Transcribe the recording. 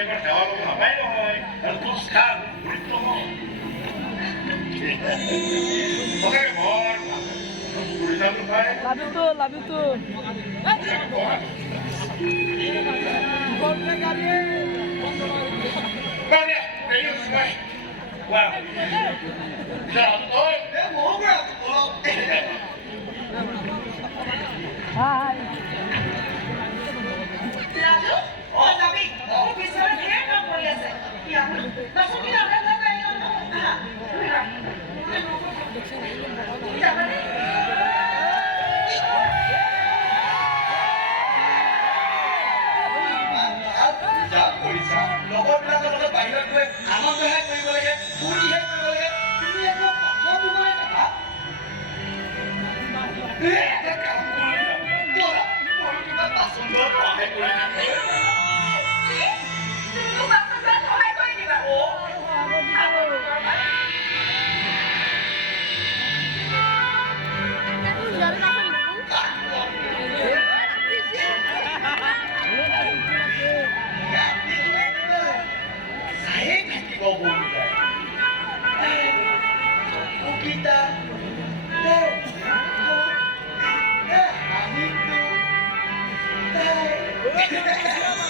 একবাৰ সেৱা ল'ব নাপায় নহয় আৰু তোৰ স্থান গুৰুত্ব সঁচাকে বৰ পৰিচালন পায় Love you too. Wow. Hi. Lalu, oh tapi, oh bisa dia nggak mau lihat saya. Ya, langsung kita lihat apa yang ada. Siapa nih? লগৰবিলাকৰ বাহিৰত গৈ আনন্দহে কৰিব লাগে ফূৰ্তিহে কৰিব লাগে তুমি একো পাছৰ দিব লাগে না এটা কাম কৰি ব'লা মই কিবা বাচন ধোৱাত সহায় কৰি দিম Tunggu maksud dan sahai kau ini bang. Oh, apa itu bang? Saya kasih kau bunda. Kita itu